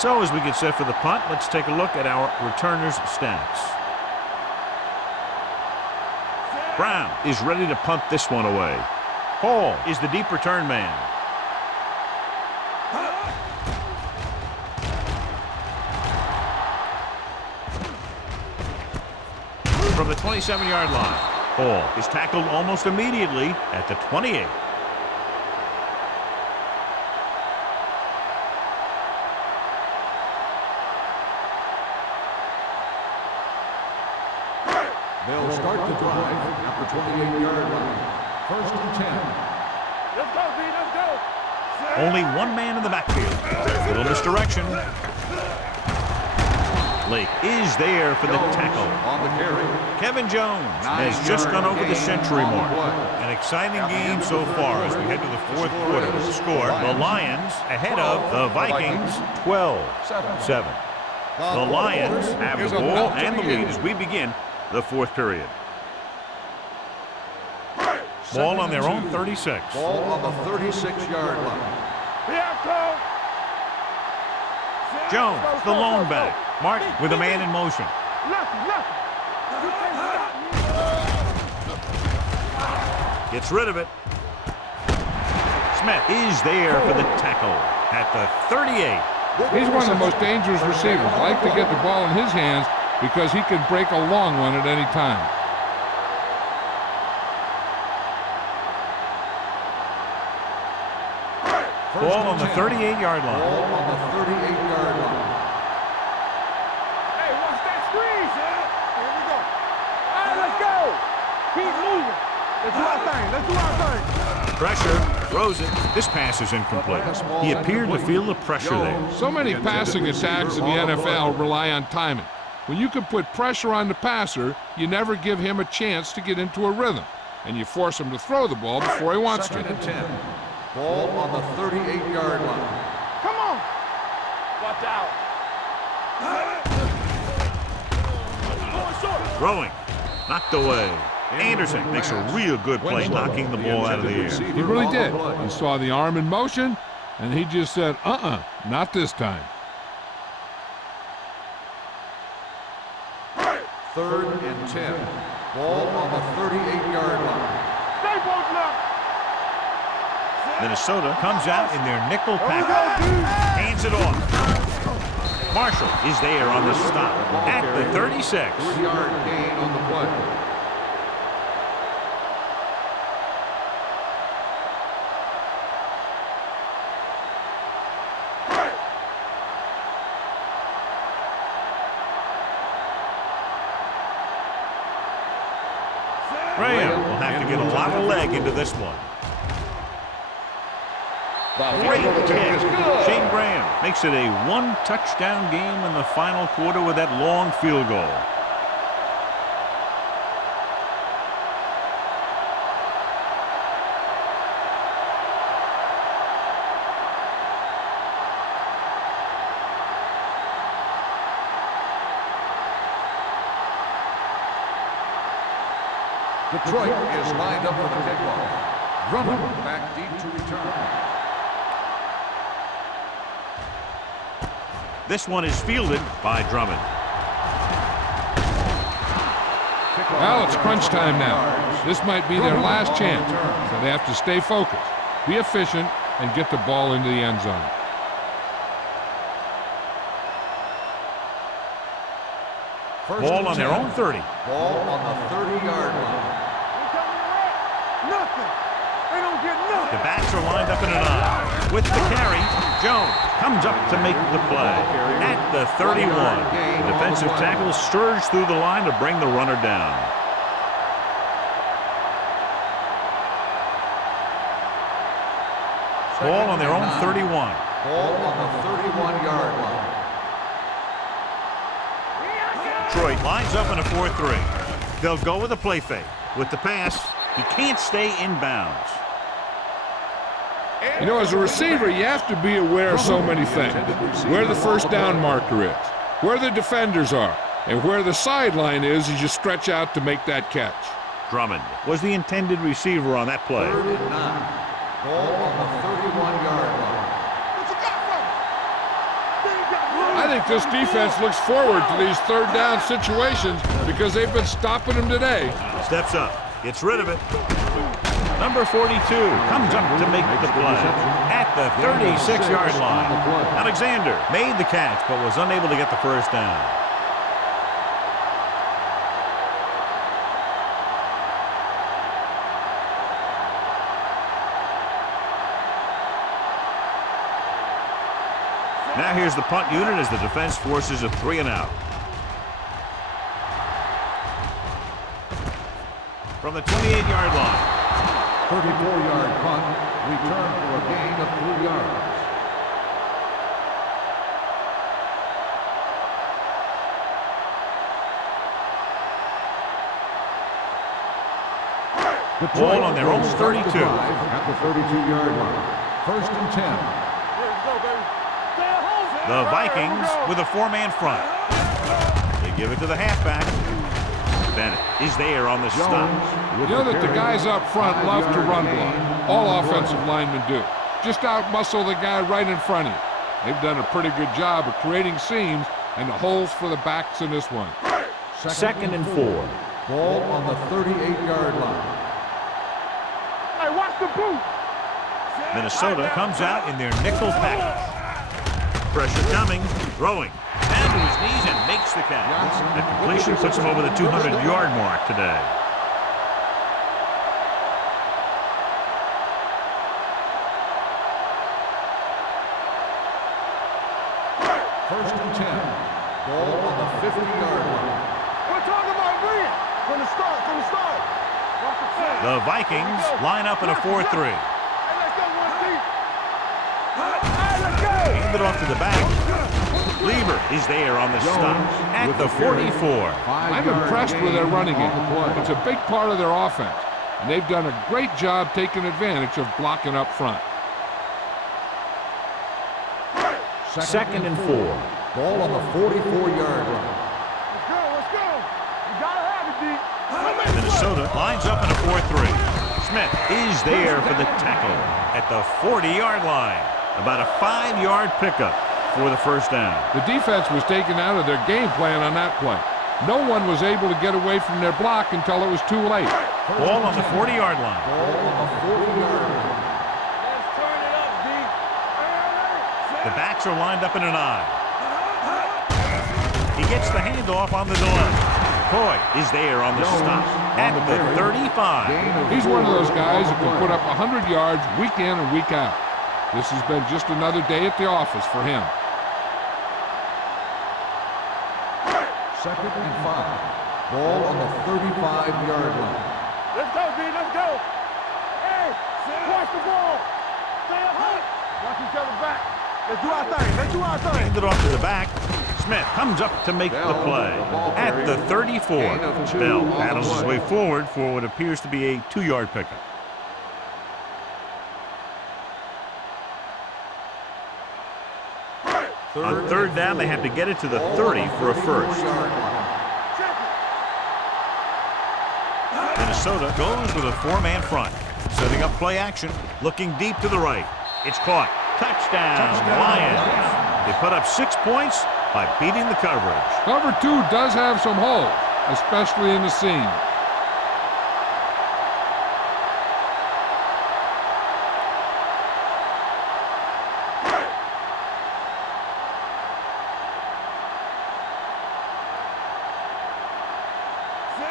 So as we get set for the punt, let's take a look at our returners' stats. Brown is ready to punt this one away. Hall is the deep return man. From the 27-yard line, Hall is tackled almost immediately at the 28. They'll start the drive at the 28-yard line. First and 10. Let's go, B. Let's go. Only one man in the backfield. Little misdirection. Lake is there for the tackle. On the carry. Kevin Jones has just gone over the century mark. An exciting game so far as we head to the fourth quarter. With the score, the Lions ahead of the Vikings 12-7. The Lions have the ball and the lead as we begin the fourth period. Ball on their own 36. Ball on the 36-yard line. Jones, the lone back. Martin with a man in motion. Gets rid of it. Smith is there for the tackle at the 38. He's one of the most dangerous receivers. I like to get the ball in his hands because he can break a long one at any time. Ball on the 38-yard line. Ball on the 38-yard line. Hey, watch that screen, son. Here we go. All right, let's go. Keep moving. Let's do our thing. Let's do our thing. Pressure, throws it. This pass is incomplete. He appeared to feel the pressure there. So many passing attacks in the NFL rely on timing. When you can put pressure on the passer, you never give him a chance to get into a rhythm, and you force him to throw the ball before he wants to. 2nd and 10. Ball on the 38-yard line. Come on. Watch out. Throwing, knocked away. Anderson makes a real good play knocking the ball out of the air. He really did. He saw the arm in motion, and he just said, not this time. 3rd and 10. Ball on the 38-yard line. Stay broken up. Minnesota comes out in their nickel package. Hands it off. Marshall is there on the stop at the 36. 3-yard gain on the play. Graham will have to get a lot of leg into this one. Great kick. Shane Graham makes it a one-touchdown game in the final quarter with that long field goal. Detroit is lined up for the kickoff. Drummond back deep to return. This one is fielded by Drummond. Well, it's crunch time now. This might be their last chance, so they have to stay focused, be efficient, and get the ball into the end zone. Ball on their own 30. Ball on the 30-yard line. Nothing. They don't get nothing. The backs are lined up in an eye. With the carry, Jones comes up to make the play at the 31. The defensive tackle surged through the line to bring the runner down. Ball on their own 31. Ball on the 31-yard line. Detroit lines up in a 4-3. They'll go with a play fake. With the pass, he can't stay in bounds. You know, as a receiver, you have to be aware of so many things. Where the first down marker is, where the defenders are, and where the sideline is as you stretch out to make that catch. Drummond was the intended receiver on that play. 3rd and 9. Ball on the 31-yard line. I think this defense looks forward to these third down situations because they've been stopping them today. Steps up, gets rid of it. Number 42 comes up to make the play at the 36-yard line. Alexander made the catch but was unable to get the first down. Now here's the punt unit as the defense forces a 3-and-out. From the 28-yard line. 34-yard punt, return for a gain of 3 yards. Ball on their own 32. At the 32-yard line. 1st and 10. The Vikings with a 4-man front. They give it to the halfback. Bennett is there on the stop. You know that the guys up front love to run block. All offensive linemen do. Just out-muscle the guy right in front of you. They've done a pretty good job of creating seams and the holes for the backs in this one. Second and 4. Ball on the 38-yard line. Hey, watch the boot. Minnesota comes out in their nickel package. Pressure coming, throwing. Down to his knees and makes the catch. The completion puts him over the 200-yard mark today. First and 10. Ball on the 50-yard line. We're talking about Green. From the start. Watch the play. The Vikings line up in a 4-3. Hey, let's go, one deep. Hey, let's go. Hand it off to the back. Lieber is there on the stop at the 44. I'm impressed with their running game. It's a big part of their offense, and they've done a great job taking advantage of blocking up front. Second and 4. Ball on the 44-yard line. Let's go. You gotta have it, D. Minnesota lines up in a 4-3. Smith is there for the tackle at the 40-yard line. About a 5-yard pickup for the first down. The defense was taken out of their game plan on that play. No one was able to get away from their block until it was too late. Ball on the 40-yard line. Ball on the 40-yard line. Let's turn it up, D. The backs are lined up in an I. He gets the handoff on the delay. Coy is there on the stop at the 35. He's one of those guys who can put up 100 yards week in and week out. This has been just another day at the office for him. Second and 5. Ball on the 35-yard line. Let's go, D. Let's go. Hey, watch the ball. Stay hot. Watch each other back. Let's do our thing. Hand it off to the back. Smith comes up to make the play at the 34. Bell battles his way forward for what appears to be a 2-yard pickup. On third down, they have to get it to the 30 for a first. Minnesota goes with a 4-man front. Setting up play action, looking deep to the right. It's caught. Touchdown, Lions. They put up 6 points by beating the coverage. Cover 2 does have some holes, especially in the seam.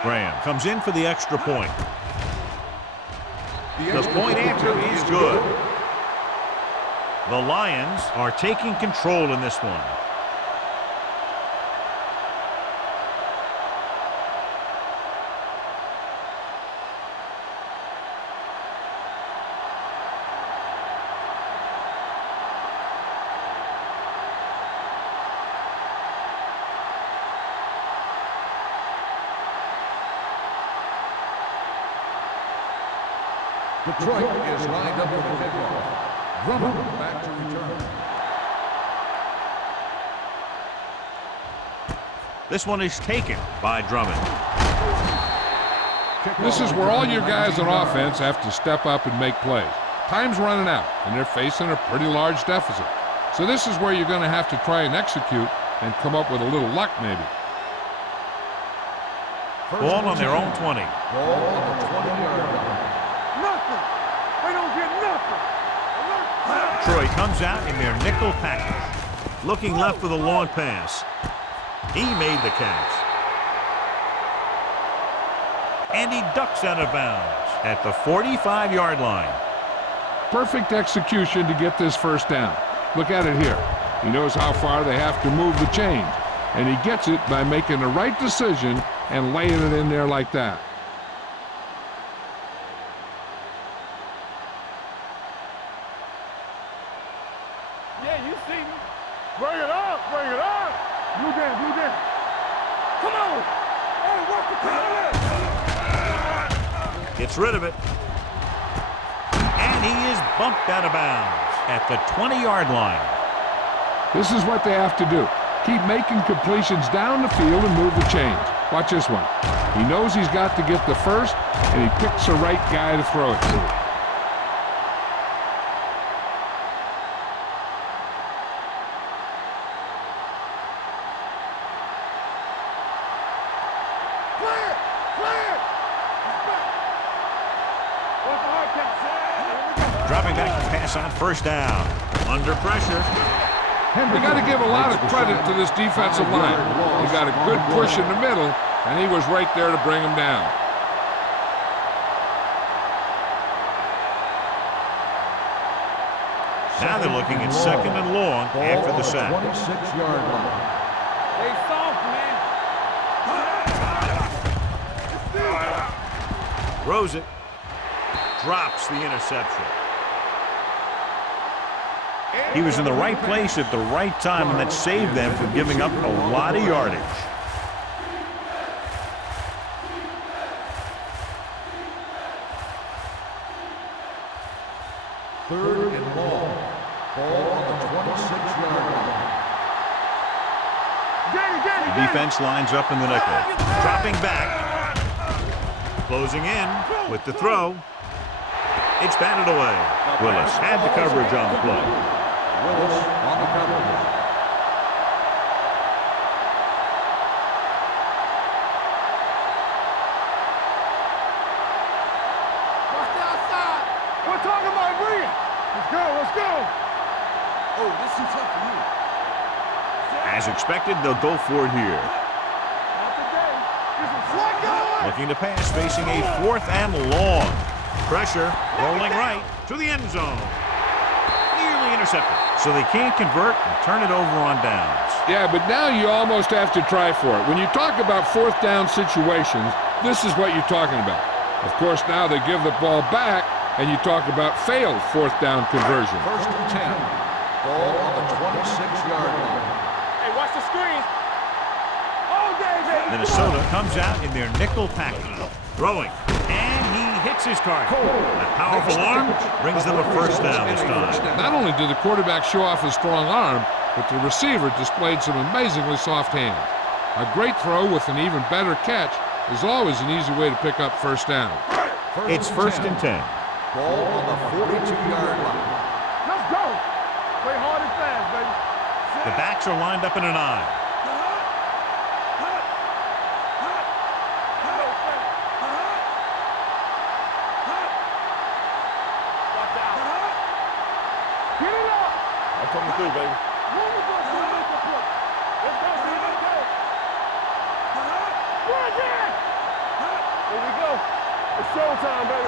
Graham comes in for the extra point. The point after is good. The Lions are taking control in this one. Detroit is lined up for the kickoff. Drummond back to return. This one is taken by Drummond. This is where all your guys on offense have to step up and make plays. Time's running out, and they're facing a pretty large deficit. So this is where you're going to have to try and execute and come up with a little luck maybe. Ball on their own 20. Ball on the 20-yard line. Nothing. They don't get nothing. Troy comes out in their nickel package. Looking left for the long pass. He made the catch. And he ducks out of bounds at the 45-yard line. Perfect execution to get this first down. Look at it here. He knows how far they have to move the chains, and he gets it by making the right decision and laying it in there like that. Yeah, you see me. Bring it up. Blue down. Come on. Hey, work the corner. Gets rid of it. And he is bumped out of bounds at the 20-yard line. This is what they have to do. Keep making completions down the field and move the chains. Watch this one. He knows he's got to get the first, and he picks the right guy to throw it to. Dropping back to pass on first down. Under pressure. We got to give a lot of credit to this defensive line. He got a good push in the middle, and he was right there to bring him down. Now they're looking at second and long after the sack. 26-yard line. Stay soft, man. Throws it. Drops the interception. He was in the right place at the right time, and that saved them from giving up a lot of yardage. Third and long. Ball on the 26-yard line. The defense lines up in the nickel. Dropping back. Closing in with the throw. It's batted away. Willis had the coverage on the play. Willis on the coverage. Watch the outside. We're talking about bringing. Let's go, let's go. Oh, this is tough for you. As expected, they'll go for it here. Not today. This is flat going. Looking to pass, facing a fourth and long. Pressure, rolling right to the end zone. Nearly intercepted. So they can't convert and turn it over on downs. Yeah, but now you almost have to try for it. When you talk about fourth down situations, this is what you're talking about. Of course, now they give the ball back, and you talk about failed fourth down conversion. First and 10. Ball on the 26-yard line. Hey, watch the screen. All day, baby. Minnesota comes out in their nickel package. Throwing. And he hits his target. A powerful arm brings them a first down this time. Not only did the quarterback show off his strong arm, but the receiver displayed some amazingly soft hands. A great throw with an even better catch is always an easy way to pick up first down. It's first and 10. Ball on the 42-yard line. Let's go. Play hard and fast, baby. The backs are lined up in an eye. Get it up. I'm coming through, baby. Move it, let's go, let's go. Let's go, Steve, let's go. Right there. Here we go. It's showtime, baby.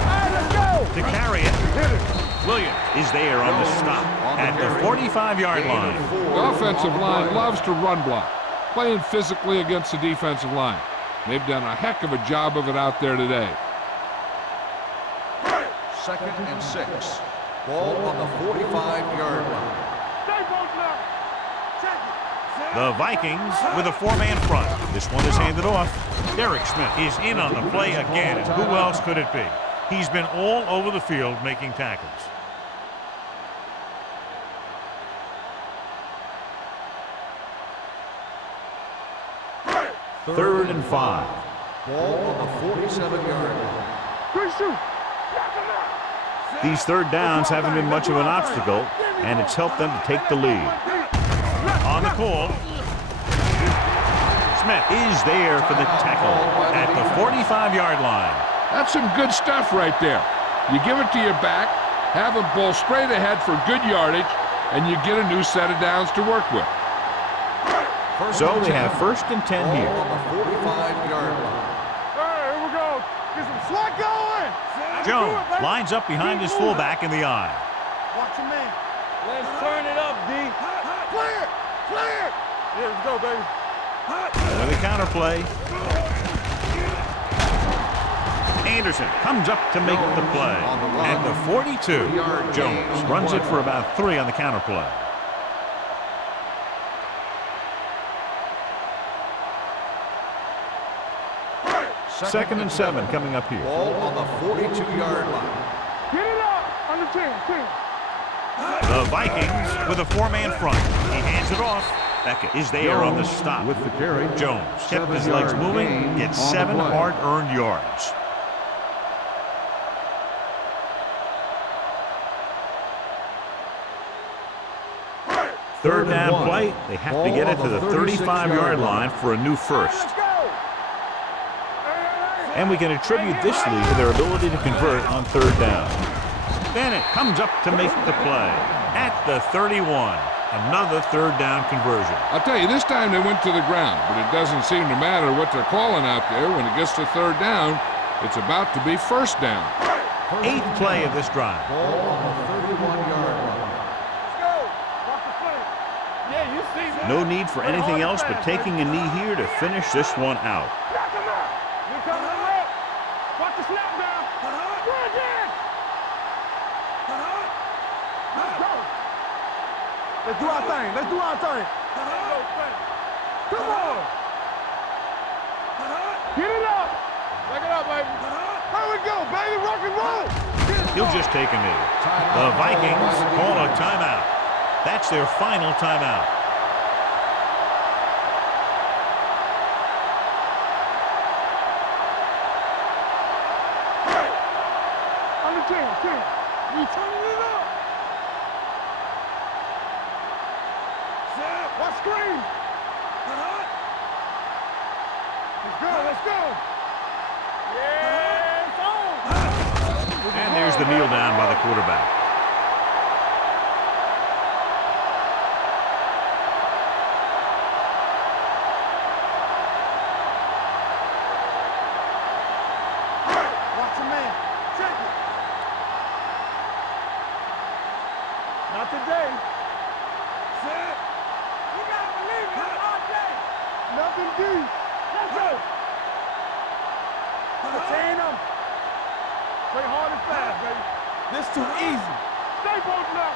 All right, let's go. To carry it, Williams is there on the stop at the 45-yard line. The offensive line loves to run block, playing physically against the defensive line. They've done a heck of a job of it out there today. Second and 6. Ball on the 45-yard line. Stay both now. Check it. The Vikings with a four-man front. This one is handed off. Derek Smith is in on the play again, and who else could it be? He's been all over the field making tackles. Third and 5. Ball on the 47-yard line. Good shoot. These third downs haven't been much of an obstacle, and it's helped them to take the lead. On the call, Smith is there for the tackle at the 45-yard line. That's some good stuff right there. You give it to your back, have him pull straight ahead for good yardage, and you get a new set of downs to work with. So they have first and 10 here. Ball on the 45-yard line. Hey, here we go. Get some slack going. Jones lines up behind his fullback in the eye. Watch your man. Let's turn it up, D. Clear. Clear. Yeah, let's go, baby. With a counterplay. Anderson comes up to make the play. At the 42, Jones runs it for about 3 on the counterplay. Second and 7 coming up here. Ball on the 42-yard line. Get it up. Under 10. The Vikings with a four-man front. He hands it off. Beckett is there on the stop. With the carry. Jones kept his legs 7-yard moving, gain gets on the 7 play. hard-earned yards. Third down play, they have to get it to the 35-yard line for a new first. And we can attribute this lead to their ability to convert on third down. Bennett comes up to make the play at the 31. Another third down conversion. I'll tell you, this time they went to the ground, but it doesn't seem to matter what they're calling out there. When it gets to third down, it's about to be first down. 8th play of this drive. Ball on the 31-yard line. No need for anything else but taking a knee here to finish this one out. Watch the snap down. Run again. Let's go. Let's do our thing. Let's do our thing. Come on. Get it up. Back it up, baby. There we go, baby. Rock and roll. He'll just take a knee. The Vikings call a timeout. That's their final timeout. You turning it up. Set. What screen? Let's go, let's go. Yeah, it's on. And there's the kneel down by the quarterback. Watch the man. Check it. Not today. Set. You gotta believe it. It's all day. Nothing deep. Let's go. Contain them. Play hard and fast, baby. This too easy. Stay posted up.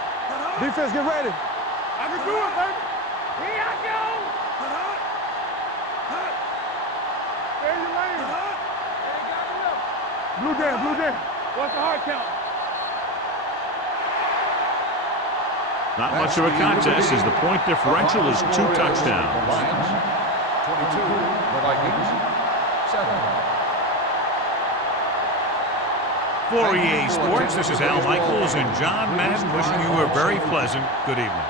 Defense, get ready. I can do it, baby. Here I go. Stay in your lane. Ain't got enough. Blue down, blue down. What's the hard count? Not much of a contest as the point differential is 2 touchdowns. Lions, 22. The Vikings, 7. For EA Sports, this is Al Michaels and John Madden wishing you a very pleasant good evening.